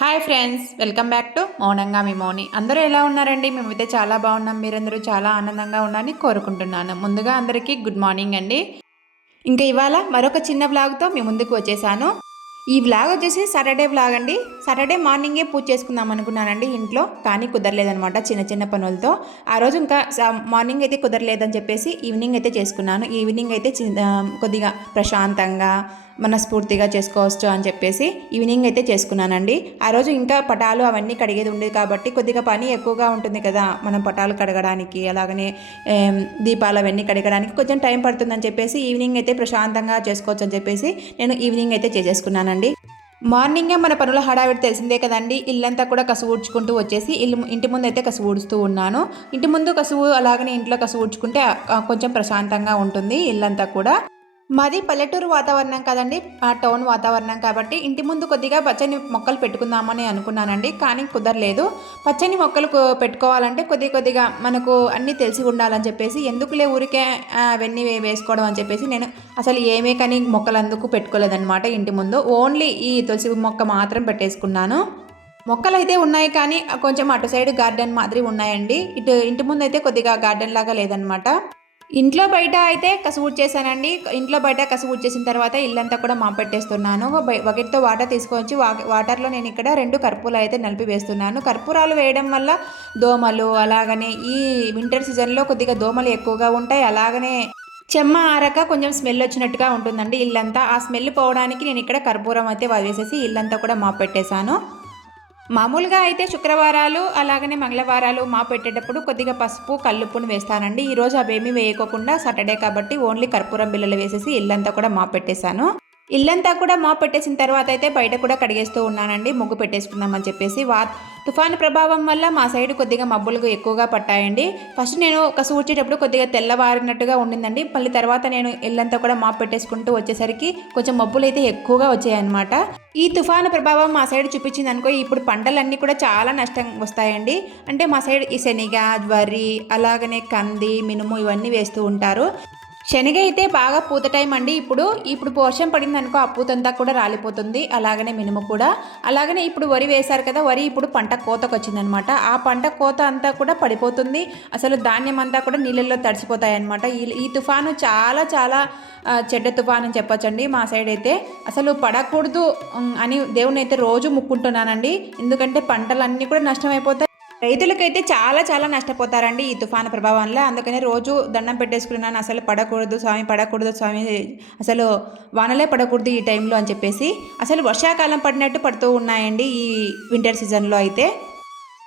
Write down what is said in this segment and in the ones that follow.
Hi friends, welcome back to మౌనంగా మీ మౌని. అందరూ ఎలా ఉన్నారండి? మేమైతే చాలా బాగున్నాం. మీరందరూ చాలా ఆనందంగా ఉండాలని కోరుకుంటున్నాను. ముందుగా అందరికీ గుడ్ మార్నింగ్ అండి. ఇంకా ఇవాళ మరొక చిన్న వ్లాగ్తో మీ ముందుకు వచ్చేసాను. ఈ వ్లాగ్ వచ్చేసి సాటర్డే వ్లాగ్ అండి. సాటర్డే మార్నింగే పూజ చేసుకుందాం అనుకున్నానండి ఇంట్లో, కానీ కుదరలేదనమాట చిన్న చిన్న పనులతో. ఆ రోజు ఇంకా మార్నింగ్ అయితే కుదరలేదని చెప్పేసి ఈవినింగ్ అయితే చేసుకున్నాను. ఈవినింగ్ అయితే కొద్దిగా ప్రశాంతంగా మనస్ఫూర్తిగా చేసుకోవచ్చు అని చెప్పేసి ఈవినింగ్ అయితే చేసుకున్నానండి. ఆ రోజు ఇంకా పటాలు అవన్నీ కడిగేది ఉండేది కాబట్టి కొద్దిగా పని ఎక్కువగా ఉంటుంది కదా, మనం పటాలు కడగడానికి అలాగనే దీపాలు అవన్నీ కడగడానికి కొంచెం టైం పడుతుందని చెప్పేసి ఈవినింగ్ అయితే ప్రశాంతంగా చేసుకోవచ్చు అని చెప్పేసి నేను ఈవినింగ్ అయితే చేసేసుకున్నానండి. మార్నింగే మన పనుల హడావిడి తెలిసిందే కదండి. ఇల్లంతా కూడా కసువు ఊడ్చుకుంటూ వచ్చేసి ఇంటి ముందు అయితే కసువు ఊడుస్తూ ఉన్నాను. ఇంటి ముందు కసువు అలాగనే ఇంట్లో కసువు ఊడ్చుకుంటే కొంచెం ప్రశాంతంగా ఉంటుంది ఇల్లంతా కూడా. మాది పల్లెటూరు వాతావరణం కదండి, టౌన్ వాతావరణం కాబట్టి ఇంటి ముందు కొద్దిగా పచ్చని మొక్కలు పెట్టుకుందామని అనుకున్నానండి, కానీ కుదరలేదు. పచ్చని మొక్కలు పెట్టుకోవాలంటే కొద్దిగా మనకు అన్నీ తెలిసి ఉండాలని చెప్పేసి ఎందుకులే ఊరికే అవన్నీ వేసుకోవడం అని చెప్పేసి నేను అసలు ఏమే కానీ మొక్కలు అందుకు పెట్టుకోలేదన్నమాట. ఇంటి ముందు ఓన్లీ ఈ తులసి మొక్క మాత్రం పెట్టేసుకున్నాను. మొక్కలు అయితే ఉన్నాయి కానీ కొంచెం అటు సైడ్ గార్డెన్ మాదిరి ఉన్నాయండి. ఇంటి ముందు అయితే కొద్దిగా గార్డెన్ లాగా లేదనమాట. ఇంట్లో బయట అయితే కసువు ఊడ్చేసానండి. ఇంట్లో బయట కసువు ఊడ్చేసిన తర్వాత ఇల్లంతా కూడా పెట్టేస్తున్నాను. బకెట్తో వాటర్ తీసుకొచ్చి వాటర్లో నేను ఇక్కడ 2 కర్పూరాలు అయితే నలిపి వేస్తున్నాను. కర్పూరాలు వేయడం వల్ల దోమలు అలాగనే ఈ వింటర్ సీజన్లో కొద్దిగా దోమలు ఎక్కువగా ఉంటాయి. అలాగనే చెమ్మ ఆరక కొంచెం స్మెల్ వచ్చినట్టుగా ఉంటుందండి ఇల్లంతా. ఆ స్మెల్ పోవడానికి నేను ఇక్కడ కర్పూరం అయితే వేసేసి ఇల్లంతా కూడా పెట్టేశాను. మామూలుగా అయితే శుక్రవారాలు అలాగనే మంగళవారాలు పెట్టేటప్పుడు కొద్దిగా పసుపు కల్లుప్పును వేస్తానండి. ఈరోజు అవేమీ వేయకోకుండా సాటర్డే కాబట్టి ఓన్లీ కర్పూరం బిళ్ళలు వేసేసి ఇల్లంతా కూడా పెట్టేశాను. ఇల్లంతా కూడా పెట్టేసిన తర్వాత అయితే బయట కూడా కడిగేస్తూ ఉన్నానండి, ముగ్గు పెట్టేసుకుందామని చెప్పేసి. తుఫాను ప్రభావం వల్ల మా సైడ్ కొద్దిగా మబ్బులు ఎక్కువగా పట్టాయండి. ఫస్ట్ నేను కసు ఊడ్చేటప్పుడు కొద్దిగా తెల్లవారినట్టుగా ఉండిందండి. మళ్ళీ తర్వాత నేను ఇల్లంతా కూడా పెట్టేసుకుంటూ వచ్చేసరికి కొంచెం మబ్బులు అయితే ఎక్కువగా వచ్చాయన్నమాట. ఈ తుఫాను ప్రభావం మా సైడ్ చూపించింది అనుకో, ఇప్పుడు పంటలన్నీ కూడా చాలా నష్టం వస్తాయండి. అంటే మా సైడ్ ఈ శనగ, వరి అలాగనే కంది, మినుము ఇవన్నీ వేస్తూ ఉంటారు. శనగ అయితే బాగా పూత టైం అండి. ఇప్పుడు వర్షం పడింది అనుకో, ఆ పూతంతా కూడా రాలిపోతుంది. అలాగనే మినుము కూడా. అలాగనే ఇప్పుడు వరి వేశారు కదా, వరి ఇప్పుడు పంట కోతకు వచ్చిందనమాట. ఆ పంట కోత అంతా కూడా పడిపోతుంది. అసలు ధాన్యం అంతా కూడా నీళ్ళల్లో తడిసిపోతాయి అనమాట. ఈ తుఫాను చాలా చాలా చెడ్డ తుఫాను అని చెప్పొచ్చండి. మా సైడ్ అయితే అసలు పడకూడదు అని దేవుని అయితే రోజు ముక్కుంటున్నానండి. ఎందుకంటే పంటలన్నీ కూడా నష్టమైపోతాయి. రైతులకైతే చాలా చాలా నష్టపోతారండి ఈ తుఫాను ప్రభావంలో. అందుకని రోజు దండం పెట్టేసుకున్నాను, అసలు పడకూడదు స్వామి, పడకూడదు స్వామి, అసలు వానలే పడకూడదు ఈ టైంలో అని చెప్పేసి. అసలు వర్షాకాలం పడినట్టు పడుతూ ఉన్నాయండి ఈ వింటర్ సీజన్లో అయితే.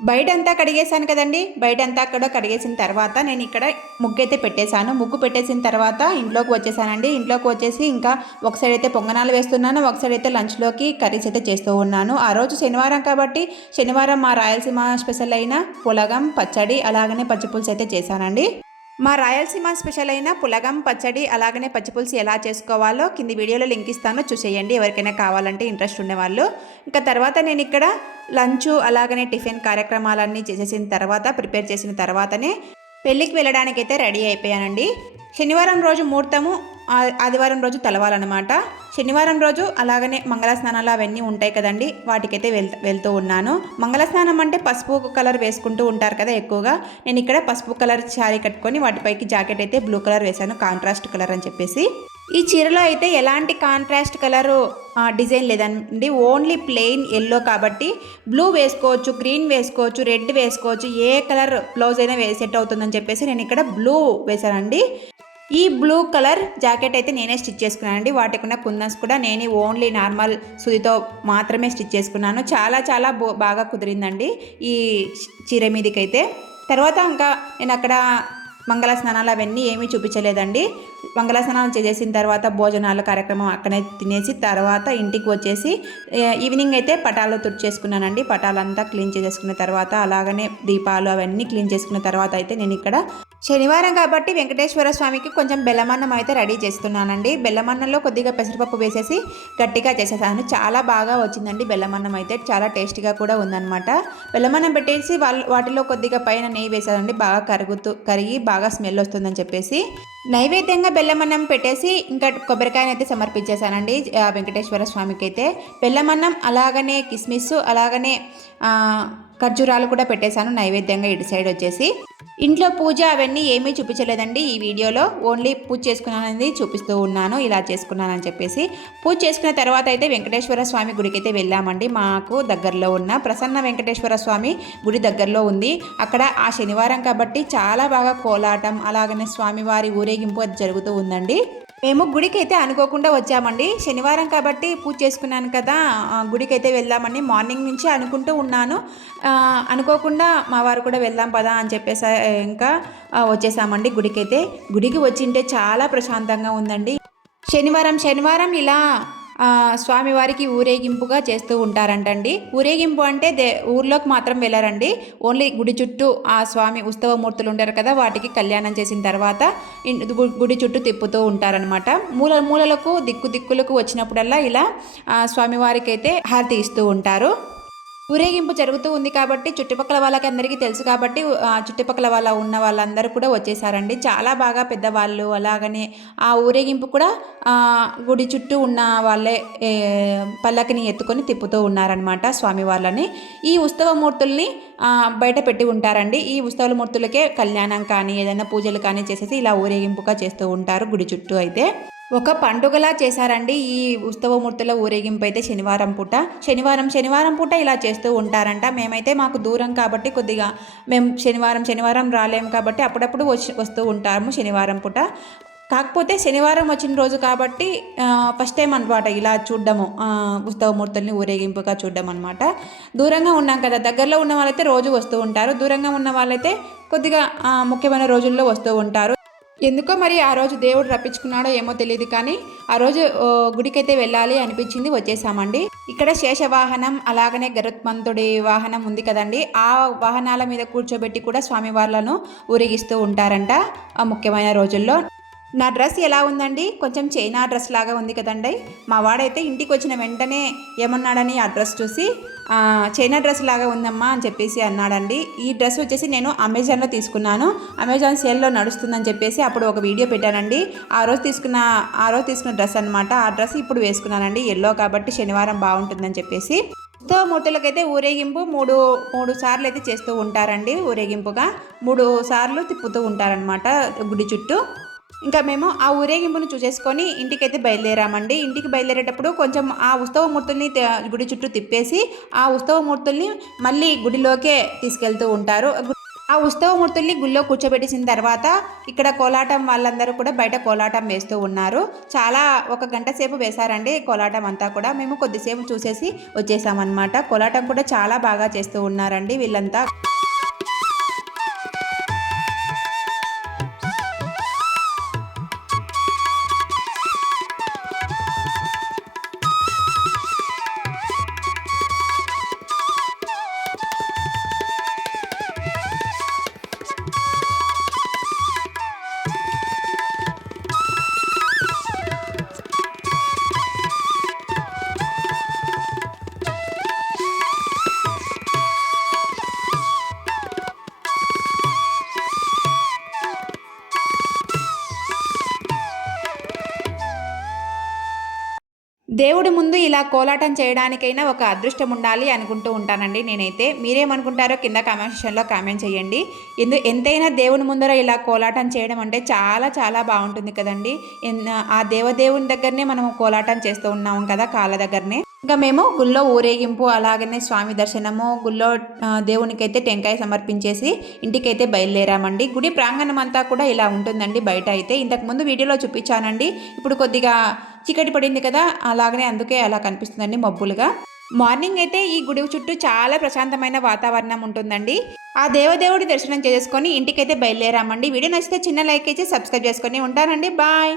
బయటంతా కడిగేశాను కదండి. బయటంతా కూడా కడిగేసిన తర్వాత నేను ఇక్కడ ముగ్గు అయితే పెట్టేశాను. ముగ్గు పెట్టేసిన తర్వాత ఇంట్లోకి వచ్చేసానండి. ఇంట్లోకి వచ్చేసి ఇంకా ఒక సైడ్ అయితే పొంగనాలు వేస్తున్నాను, ఒక సైడ్ అయితే లంచ్లోకి కర్రీస్ అయితే చేస్తూ ఉన్నాను. ఆ రోజు శనివారం కాబట్టి శనివారం మా రాయలసీమ స్పెషల్ అయిన పులగం, పచ్చడి అలాగనే పచ్చిపులుసు అయితే చేశానండి. మా రాయలసీమ స్పెషల్ అయిన పులగం, పచ్చడి అలాగనే పచ్చిపులుసు ఎలా చేసుకోవాలో కింది వీడియోలో లింక్ ఇస్తాను, చూసేయండి ఎవరికైనా కావాలంటే ఇంట్రెస్ట్ ఉండేవాళ్ళు. ఇంకా తర్వాత నేను ఇక్కడ లంచు అలాగనే టిఫిన్ కార్యక్రమాలన్నీ చేసేసిన తర్వాత ప్రిపేర్ చేసిన తర్వాతనే పెళ్ళికి వెళ్ళడానికైతే రెడీ అయిపోయానండి. శనివారం రోజు ముహూర్తము, ఆదివారం రోజు తలవాలన్నమాట. శనివారం రోజు అలాగనే మంగళ స్నానాలు అవన్నీ ఉంటాయి కదండి, వాటికైతే వెళ్తూ ఉన్నాను. మంగళ స్నానం అంటే పసుపు కలర్ వేసుకుంటూ ఉంటారు కదా ఎక్కువగా. నేను ఇక్కడ పసుపు కలర్ శారీ కట్టుకొని వాటిపైకి జాకెట్ అయితే బ్లూ కలర్ వేశాను, కాంట్రాస్ట్ కలర్ అని చెప్పేసి. ఈ చీరలో అయితే ఎలాంటి కాంట్రాస్ట్ కలరు డిజైన్ లేదండి, ఓన్లీ ప్లెయిన్ ఎల్లో కాబట్టి బ్లూ వేసుకోవచ్చు, గ్రీన్ వేసుకోవచ్చు, రెడ్ వేసుకోవచ్చు, ఏ కలర్ బ్లౌజ్ అయినా సెట్ అవుతుందని చెప్పేసి నేను ఇక్కడ బ్లూ వేశానండి. ఈ బ్లూ కలర్ జాకెట్ అయితే నేనే స్టిచ్ చేసుకున్నానండి. వాటికున్న కుందన్స్ కూడా నేనే ఓన్లీ నార్మల్ సూదితో మాత్రమే స్టిచ్ చేసుకున్నాను. చాలా చాలా బాగా కుదిరిందండి ఈ చీర మీదకైతే. తర్వాత ఇంకా నేను అక్కడ మంగళ స్నానాలు అవన్నీ ఏమీ చూపించలేదండి. మంగళ స్నానాలు చేసేసిన తర్వాత భోజనాల కార్యక్రమం అక్కడే తినేసి తర్వాత ఇంటికి వచ్చేసి ఈవినింగ్ అయితే పటాలు తుడిచేసుకున్నానండి. పటాలంతా క్లీన్ చేసేసుకున్న తర్వాత అలాగనే దీపాలు అవన్నీ క్లీన్ చేసుకున్న తర్వాత అయితే నేను ఇక్కడ శనివారం కాబట్టి వెంకటేశ్వర స్వామికి కొంచెం బెల్లమన్నం అయితే రెడీ చేస్తున్నానండి. బెల్లమన్నంలో కొద్దిగా పెసరపప్పు వేసేసి గట్టిగా చేసేసాను. చాలా బాగా వచ్చిందండి బెల్లమన్నం అయితే. చాలా టేస్టీగా కూడా ఉందన్నమాట. బెల్లమన్నం పెట్టేసి వాటిలో కొద్దిగా పైన నెయ్యి వేసానండి. బాగా కరిగి బాగా స్మెల్ వస్తుందని చెప్పేసి నైవేద్యంగా బెల్లమన్నం పెట్టేసి ఇంకా కొబ్బరికాయనైతే సమర్పించేశానండి వెంకటేశ్వర స్వామికి అయితే. బెల్లమన్నం అలాగనే కిస్మిస్ అలాగనే ఖర్జూరాలు కూడా పెట్టేశాను నైవేద్యంగా ఇటు సైడ్ వచ్చేసి. ఇంట్లో పూజ అవన్నీ ఏమీ చూపించలేదండి ఈ వీడియోలో. ఓన్లీ పూజ చేసుకున్నానని చూపిస్తూ ఉన్నాను, ఇలా చేసుకున్నానని చెప్పేసి. పూజ చేసుకున్న తర్వాత అయితే వెంకటేశ్వర స్వామి గుడికి అయితే వెళ్ళామండి. మాకు దగ్గరలో ఉన్న ప్రసన్న వెంకటేశ్వర స్వామి గుడి దగ్గరలో ఉంది. అక్కడ ఆ శనివారం కాబట్టి చాలా బాగా కోలాటం అలాగనే స్వామివారి ఊరేగింపు అది జరుగుతూ ఉందండి. మేము గుడికి అయితే అనుకోకుండా వచ్చామండి. శనివారం కాబట్టి పూజ చేసుకున్నాను కదా, గుడికి అయితే వెళ్దామని మార్నింగ్ నుంచి అనుకుంటూ ఉన్నాను. అనుకోకుండా మా వారు కూడా వెళ్దాం పదా అని చెప్పేసి ఇంకా వచ్చేసామండి గుడికి అయితే. గుడికి వచ్చింటే చాలా ప్రశాంతంగా ఉందండి. శనివారం ఇలా స్వామివారికి ఊరేగింపుగా చేస్తూ ఉంటారంటండి. ఊరేగింపు అంటే ఊర్లోకి మాత్రం వెళ్ళారండి. ఓన్లీ గుడి చుట్టూ ఆ స్వామి ఉత్సవమూర్తులు ఉంటారు కదా, వాటికి కళ్యాణం చేసిన తర్వాత గుడి చుట్టూ తిప్పుతూ ఉంటారనమాట. మూలలకు దిక్కులకు వచ్చినప్పుడల్లా ఇలా స్వామివారికి అయితే హారతి ఇస్తూ ఉంటారు. ఊరేగింపు జరుగుతూ ఉంది కాబట్టి చుట్టుపక్కల వాళ్ళకి అందరికీ తెలుసు కాబట్టి చుట్టుపక్కల ఉన్న వాళ్ళందరూ కూడా వచ్చేసారండి. చాలా బాగా పెద్దవాళ్ళు అలాగనే ఆ ఊరేగింపు కూడా గుడి చుట్టూ ఉన్న వాళ్ళే పల్లకిని ఎత్తుకొని తిప్పుతూ ఉన్నారనమాట స్వామి వాళ్ళని. ఈ ఉత్సవమూర్తుల్ని బయట పెట్టి ఉంటారండి. ఈ ఉత్సవమూర్తులకే కళ్యాణం కానీ ఏదైనా పూజలు కానీ చేసేసి ఇలా ఊరేగింపుగా చేస్తూ ఉంటారు గుడి చుట్టూ అయితే. ఒక పండుగలా చేశారండి ఈ ఉత్సవమూర్తుల ఊరేగింపు అయితే శనివారం పూట ఇలా చేస్తూ ఉంటారంట. మేమైతే మాకు దూరం కాబట్టి కొద్దిగా మేము శనివారం రాలేము కాబట్టి అప్పుడప్పుడు వస్తూ ఉంటాము శనివారం పూట. కాకపోతే శనివారం వచ్చిన రోజు కాబట్టి ఫస్ట్ టైం అనమాట ఇలా చూడ్డము, ఉత్సవమూర్తుల్ని ఊరేగింపుగా చూడడం అనమాట. దూరంగా ఉన్నాం కదా, దగ్గరలో ఉన్న వాళ్ళైతే రోజు వస్తూ ఉంటారు, దూరంగా ఉన్న వాళ్ళైతే కొద్దిగా ముఖ్యమైన రోజుల్లో వస్తూ ఉంటారు. ఎందుకో మరి ఆ రోజు దేవుడు రప్పించుకున్నాడో ఏమో తెలియదు, కానీ ఆ రోజు గుడికైతే వెళ్ళాలి అనిపించింది, వచ్చేసామండి. ఇక్కడ శేషవాహనం అలాగనే గరుత్మంతుడి వాహనం ఉంది కదండి, ఆ వాహనాల మీద కూర్చోబెట్టి కూడా స్వామివార్లను ఊరేగిస్తూ ఉంటారంట ఆ ముఖ్యమైన రోజుల్లో. నా డ్రెస్ ఎలా ఉందండి? కొంచెం చైనా డ్రెస్ లాగా ఉంది కదండి. మా వాడైతే ఇంటికి వచ్చిన వెంటనే ఏమన్నాడని ఆ డ్రెస్ చూసి చైనా డ్రెస్ లాగా ఉందమ్మా అని చెప్పేసి అన్నాడండి. ఈ డ్రెస్ వచ్చేసి నేను అమెజాన్లో తీసుకున్నాను. అమెజాన్ సేల్లో నడుస్తుందని చెప్పేసి అప్పుడు ఒక వీడియో పెట్టానండి. ఆ రోజు తీసుకున్న డ్రెస్ అనమాట. ఆ డ్రెస్ ఇప్పుడు వేసుకున్నానండి, ఎల్లో కాబట్టి శనివారం బాగుంటుందని చెప్పేసి. ఉత్సవమూర్తులకైతే ఊరేగింపు మూడు సార్లు అయితే చేస్తూ ఉంటారండి. ఊరేగింపుగా 3 సార్లు తిప్పుతూ ఉంటారనమాట గుడి చుట్టూ. ఇంకా మేము ఆ ఊరేగింపును చూసేసుకొని ఇంటికైతే బయలుదేరామండి. ఇంటికి బయలుదేరేటప్పుడు కొంచెం ఆ ఉత్సవమూర్తుల్ని గుడి చుట్టూ తిప్పేసి ఆ ఉత్సవమూర్తుల్ని మళ్ళీ గుడిలోకే తీసుకెళ్తూ ఉంటారు. ఆ ఉత్సవమూర్తుల్ని గుళ్ళో కూర్చోబెట్టేసిన తర్వాత ఇక్కడ కోలాటం వాళ్ళందరూ కూడా బయట కోలాటం వేస్తూ ఉన్నారు. చాలా 1 గంట సేపు వేశారండి కోలాటం అంతా కూడా. మేము కొద్దిసేపు చూసేసి వచ్చేసామన్నమాట. కోలాటం కూడా చాలా బాగా చేస్తూ ఉన్నారండి వీళ్ళంతా. దేవుడి ముందు ఇలా కోలాటం చేయడానికైనా ఒక అదృష్టం ఉండాలి అనుకుంటూ ఉంటానండి నేనైతే. మీరేమనుకుంటారో కింద కామెంట్ సెక్షన్లో కామెంట్ చేయండి. ఎంతైనా దేవుని ముందర ఇలా కోలాటం చేయడం అంటే చాలా చాలా బాగుంటుంది కదండి. ఆ దేవదేవుని దగ్గరనే మనం కోలాటం చేస్తూ ఉన్నాం కదా, కాళ్ళ దగ్గరనే. ఇంకా మేము గుళ్ళో ఊరేగింపు అలాగనే స్వామి దర్శనము, గుళ్ళో దేవునికైతే టెంకాయ సమర్పించేసి ఇంటికైతే బయలుదేరామండి. గుడి ప్రాంగణం అంతా కూడా ఇలా ఉంటుందండి బయట అయితే. ఇంతకుముందు వీడియోలో చూపించానండి. ఇప్పుడు కొద్దిగా చీకటి పడింది కదా, అలాగనే అందుకే అలా కనిపిస్తుందండి మబ్బులుగా. మార్నింగ్ అయితే ఈ గుడి చుట్టూ చాలా ప్రశాంతమైన వాతావరణం ఉంటుందండి. ఆ దేవదేవుడి దర్శనం చేసుకొని ఇంటికైతే బయలుదేరామండి. వీడియో నచ్చితే చిన్న లైక్ ఇచ్చి సబ్స్క్రైబ్ చేసుకొని ఉంటానండి. బాయ్.